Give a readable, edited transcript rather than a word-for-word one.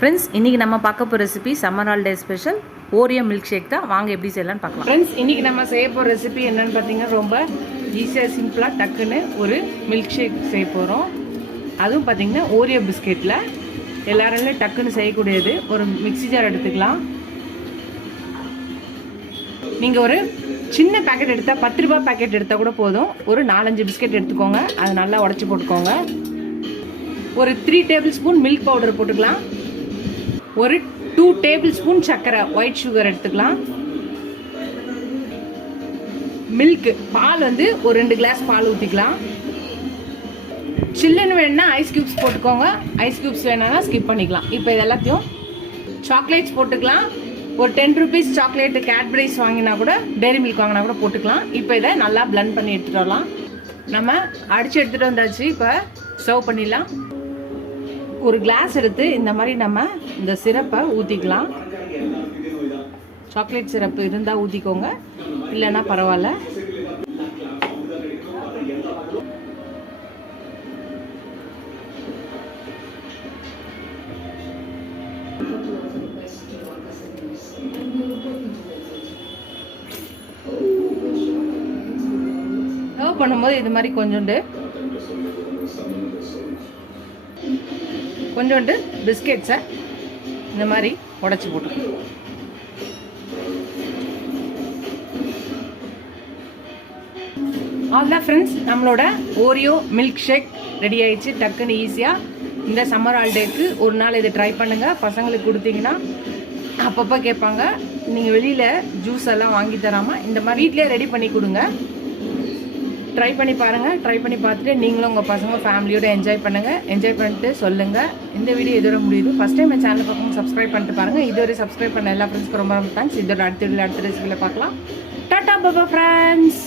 Friends, இன்றைக்கி நம்ம பார்க்க போகிற recipe summer holiday special Oreo milk shake தான். வாங்க எப்படி செய்யலான்னு பார்க்கலாம். ஃப்ரெண்ட்ஸ், இன்றைக்கி நம்ம செய்ய போகிற ரெசிபி என்னென்னு பார்த்தீங்கன்னா, ரொம்ப ஈஸியாக சிம்பிளாக டக்குன்னு ஒரு மில்க் ஷேக் செய்ய போகிறோம். அதுவும் பார்த்திங்கன்னா ஓரியோ பிஸ்கெட்டில் எல்லாராலையும் டக்குன்னு செய்யக்கூடியது. ஒரு மிக்ஸி ஜார் எடுத்துக்கலாம். நீங்கள் ஒரு சின்ன பேக்கெட் எடுத்தால் 10 ரூபா பேக்கெட் எடுத்தால் கூட போதும். ஒரு 4-5 பிஸ்கெட் எடுத்துக்கோங்க. அதை நல்லா உடச்சி போட்டுக்கோங்க. ஒரு 3 டேபிள் ஸ்பூன் மில்க் பவுடர் போட்டுக்கலாம். ஒரு 2 டேபிள் ஸ்பூன் சர்க்கரை ஒயிட் சுகர் எடுத்துக்கலாம். மில்க் பால் வந்து ஒரு 2 கிளாஸ் பால் ஊற்றிக்கலாம். சில்லுன்னு வேணும்னா ஐஸ் கியூப்ஸ் போட்டுக்கோங்க. ஐஸ் கியூப்ஸ் வேணும்னா ஸ்கிப் பண்ணிக்கலாம். இப்போ இது எல்லாத்தையும் சாக்லேட்ஸ் போட்டுக்கலாம். ஒரு 10 ருபீஸ் சாக்லேட்டு கேட்பரிஸ் வாங்கினா கூட, டெய்ரி மில்க் வாங்கினா கூட போட்டுக்கலாம். இப்போ இதை நல்லா பிளெண்ட் பண்ணி எடுத்துகிட்டு வரலாம். நம்ம அடித்து எடுத்துகிட்டு வந்தாச்சு. இப்போ சர்வ் பண்ணிடலாம். ஒரு கிளாஸ் எடுத்து இந்த மாதிரி நம்ம இந்த சிரப்பை ஊற்றிக்கலாம். சாக்லேட் சிரப்பு இருந்தால் ஊற்றிக்கோங்க, இல்லைன்னா பரவாயில்ல. சர்வ் பண்ணும்போது இது மாதிரி கொஞ்சோண்டு பிஸ்கெட்ஸை இந்த மாதிரி உடச்சி போட்டுக்கணும். அவ்வளோதான் ஃப்ரெண்ட்ஸ், நம்மளோட ஓரியோ மில்க் ஷேக் ரெடி ஆயிடுச்சு. டக்குன்னு ஈஸியாக இந்த சம்மர் ஹாலிடேக்கு ஒரு நாள் இதை ட்ரை பண்ணுங்கள். பசங்களுக்கு கொடுத்தீங்கன்னா அப்பப்போ கேட்பாங்க. நீங்கள் வெளியில் ஜூஸ் எல்லாம் வாங்கி தராமல் இந்த மாதிரி வீட்டிலே ரெடி பண்ணி கொடுங்க. ட்ரை பண்ணி பாருங்கள். ட்ரை பண்ணி பார்த்துட்டு நீங்களும் உங்கள் பசங்க ஃபேமிலியோடு என்ஜாய் பண்ணுங்கள். என்ஜாய் பண்ணிட்டு சொல்லுங்கள். இந்த வீடியோ இதோட முடியுது. ஃபஸ்ட் டைம் என் சேனல் பக்கம் சப்ஸ்கிரைப் பண்ணிட்டு பாருங்கள். இதுவரை சப்ஸ்கிரைப் பண்ண எல்லா ஃப்ரெண்ட்ஸ்க்கு ரொம்ப ரொம்ப தேங்க்ஸ். இதோட அடுத்த ரெசிபியில் பார்க்கலாம். டாடா பாபா ஃப்ரெண்ட்ஸ்.